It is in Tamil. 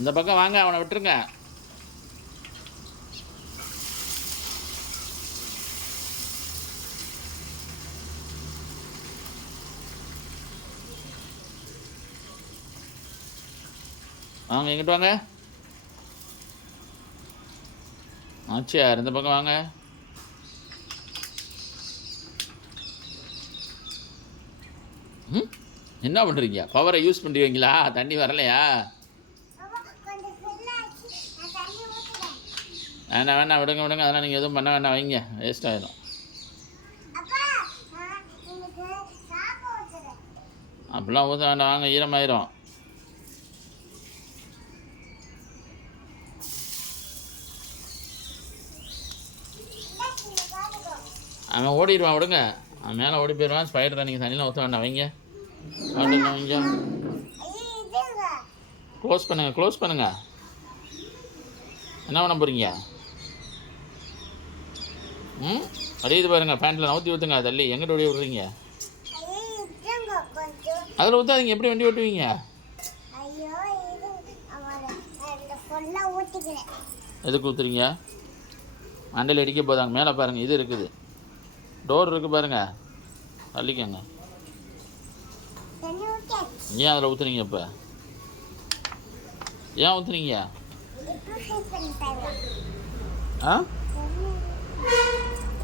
இந்த பக்கம் வாங்க, அவனை விட்டுருங்க. வாங்க, எங்கிட்டு வாங்க. ஆச்சியார், இந்த பக்கம் வாங்க. ம், என்ன பண்ணுறீங்க? பவரை யூஸ் பண்ணுறீங்களா? தண்ணி வரலையா? வேணாம் வேணாம், விடுங்க விடுங்க, அதெல்லாம் நீங்கள் எதுவும் பண்ண வேண்டாம், வைங்க, வேஸ்ட் ஆகிடும். அப்படிலாம் ஊற்ற வேண்டாம், வாங்க, ஈரமாயிரும். அவன் ஓடிடுவான், விடுங்க. அவன் மேலே ஓடி போயிடுவான். ஸ்பைடரை நீங்கள் தண்ணியில் ஊற்ற வேண்டாம், வைங்க. வேண்டாம் வைங்க. க்ளோஸ் பண்ணுங்கள், க்ளோஸ் பண்ணுங்கள். என்ன பண்ண போகிறீங்க? ம், அடியுது பாருங்கள். பேண்ட்டில் நவுத்தி ஊற்றுங்க தள்ளி. எங்கிட்ட ஓடி விட்றீங்க? அதில் ஊற்றாதீங்க. எப்படி வண்டி ஓட்டுவீங்க? எதுக்கு ஊற்றுறீங்க? மண்டையில் அடிக்க போதாங்க. மேலே பாருங்கள், இது இருக்குது, டோர் இருக்குது பாருங்கள், தள்ளிக்கங்க. ஏன் அதில் ஊற்றுனீங்க? இப்போ ஏன் ஊற்றுனீங்க? ஆ,